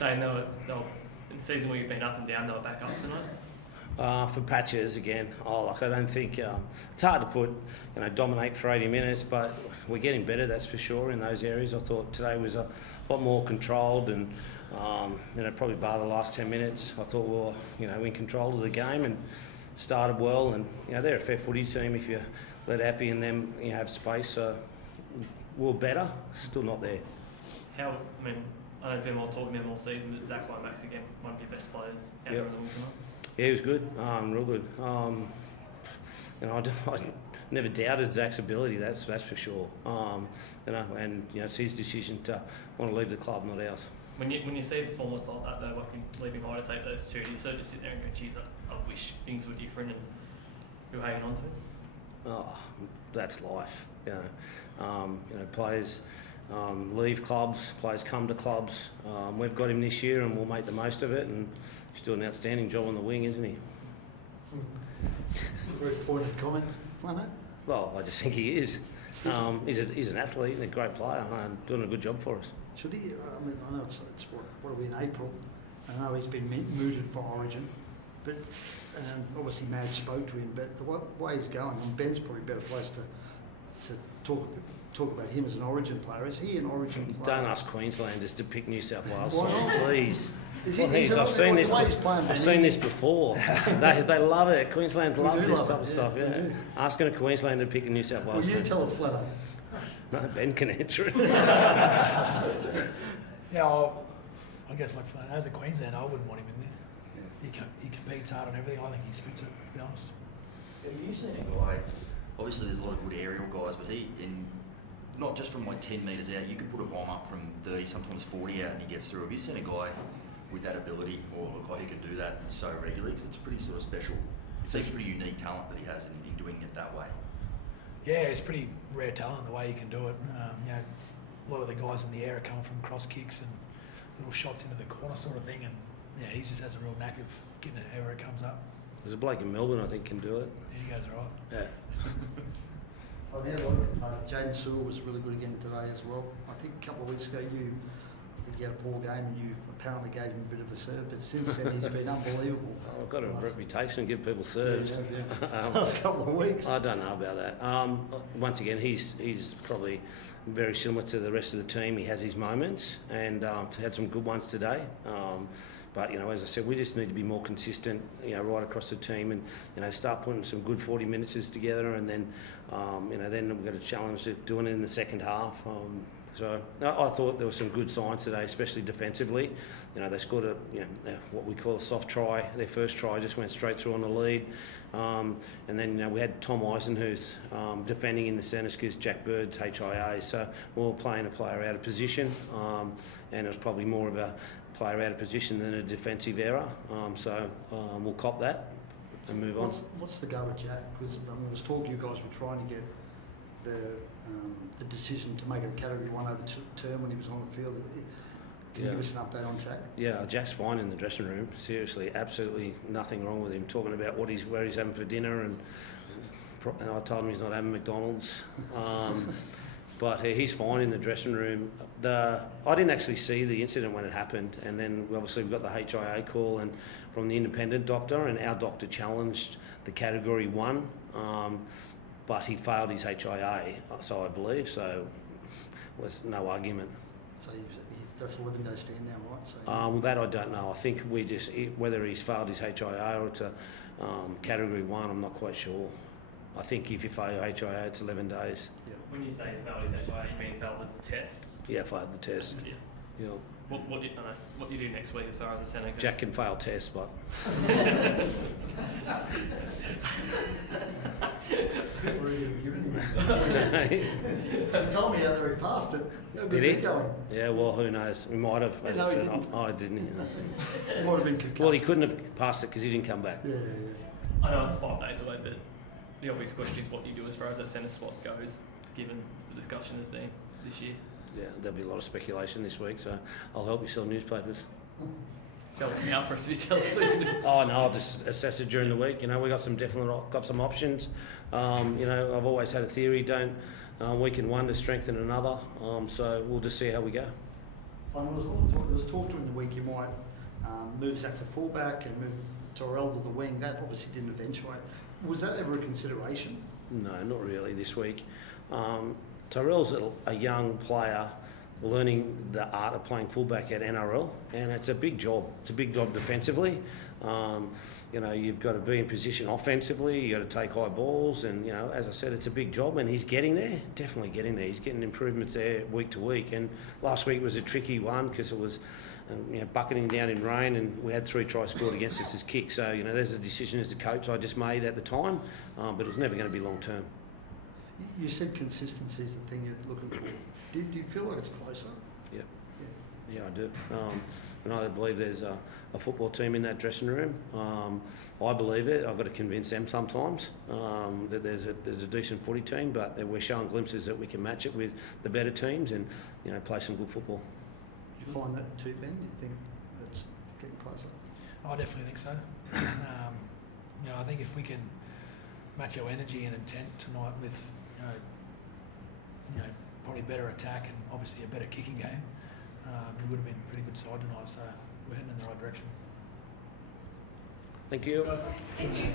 Shane, in the season where you've been up and down, they were back up tonight. For patches again, I don't think it's hard to put, dominate for 80 minutes, but we're getting better, that's for sure, in those areas. I thought today was a lot more controlled, and probably bar the last 10 minutes, I thought we were in control of the game and started well. And they're a fair footy team. If you let Appy and them have space, so we're better, still not there. I know there's been more talk about all season, but Zach Lomax again, one of your best players ever in the world tonight. Yeah, he was good, real good. I never doubted Zach's ability, that's for sure. It's his decision to want to leave the club, not ours. When you see a performance like that, though, like leaving high to take those two, do you sort of just sit there and go, geez, I wish things were different, and who hanging on to? Oh, that's life. Players leave clubs, players come to clubs. We've got him this year, and we'll make the most of it. And he's doing an outstanding job on the wing, isn't he? Very pointed comments, Flano. Well, I just think he is. He's an athlete and a great player, and doing a good job for us. Should he? I know it's what are we in April? I know he's been mooted for Origin, but obviously Madge spoke to him. But the way he's going, Ben's probably a better place to talk about him as an Origin player. Is he an Origin player? Don't ask Queenslanders to pick New South Wales. Why not? Please. I've seen this before. they love it. Queensland love this type of stuff. Yeah. Asking a Queenslander to pick a New South Wales. Well, you tell us, Flanagan. No, Ben can answer it. I guess as a Queenslander, I wouldn't want him in there. Yeah. He competes hard on everything. I think he's fit to be honest. Have you seen a guy? Obviously, there's a lot of good aerial guys, but not just from 10 metres out, you could put a bomb up from 30, sometimes 40 out, and he gets through. Have you seen a guy with that ability, or a guy who can do that so regularly? Because it's pretty sort of special. It seems pretty unique talent that he has in doing it that way. Yeah, it's pretty rare talent the way he can do it. A lot of the guys in the air are coming from cross kicks and little shots into the corner sort of thing, and he just has a real knack of getting it however it comes up. There's a bloke in Melbourne I think can do it. Yeah, he goes right. Yeah. Jaden Sewell was really good again today as well. I think a couple of weeks ago you had a poor game and you apparently gave him a bit of a serve, but since then he's been unbelievable. I've got a reputation to give people serves. Last couple of weeks. I don't know about that. Once again, he's probably very similar to the rest of the team. He has his moments and had some good ones today. But as I said, we just need to be more consistent, right across the team, and start putting some good 40 minutes together, and then, then we've got a challenge of doing it in the second half. So I thought there were some good signs today, especially defensively. They scored what we call a soft try. Their first try just went straight through on the lead. And then we had Tom Eisenhuth defending in the centres because Jack Bird's HIA. So we were playing a player out of position, and it was probably more of a player out of position than a defensive error. So we'll cop that and move on. What's the go with Jack? Because I was talking, you guys were trying to get the decision to make it a Category 1 over term when he was on the field. Can you give us an update on Jack? Yeah, Jack's fine in the dressing room. Seriously, absolutely nothing wrong with him. Talking about where he's having for dinner, and I told him he's not having McDonald's. But he's fine in the dressing room. I didn't actually see the incident when it happened, and then obviously we got the HIA call and from the independent doctor, and our doctor challenged the Category 1. But he failed his HIA, so I believe, so was no argument. So that's 11 days stand now, right? So well, that I don't know. I think whether he's failed his HIA or it's a Category 1, I'm not quite sure. I think if you fail your HIA, it's 11 days. Yeah. When you say he's failed his HIA, you mean failed the tests? Yeah, failed the test. Yeah. What do you do next week as far as the centre goes? Jack can fail tests, but... He told me how that he passed it. Did he? Yeah, well, who knows? We might have. No, he didn't. I didn't. He might have been concussed. Well, he couldn't have passed it because he didn't come back. Yeah. I know it's 5 days away, but the obvious question is what do you do as far as that centre spot goes, given the discussion has been this year? Yeah, there'll be a lot of speculation this week, so I'll help you sell newspapers. Sell them now for us to tell us what you do. Oh no, I'll just assess it during the week. We got some options. I've always had a theory: don't weaken one to strengthen another. So we'll just see how we go. There was talk during the week you might move Zach to fullback and move Tyrell to the wing. That obviously didn't eventuate. Was that ever a consideration? No, not really this week. Tyrell's a young player learning the art of playing fullback at NRL, and it's a big job. It's a big job defensively. You've got to be in position offensively. You've got to take high balls, and as I said, it's a big job, and he's getting there. Definitely getting there. He's getting improvements there week to week. And last week was a tricky one because it was, bucketing down in rain, and we had 3 tries scored against us as kicks. So there's a decision as a coach I just made at the time, but it was never going to be long term. You said consistency is the thing you're looking for. Do you feel like it's closer? Yeah. Yeah, I do. And I believe there's a football team in that dressing room. I believe it. I've got to convince them sometimes that there's a decent footy team, but that we're showing glimpses that we can match it with the better teams and play some good football. Do you find that too, Ben? Do you think that's getting closer? I definitely think so. I think if we can match our energy and intent tonight with probably better attack and obviously a better kicking game, we would have been a pretty good side tonight. So we're heading in the right direction. Thank you. Thank you.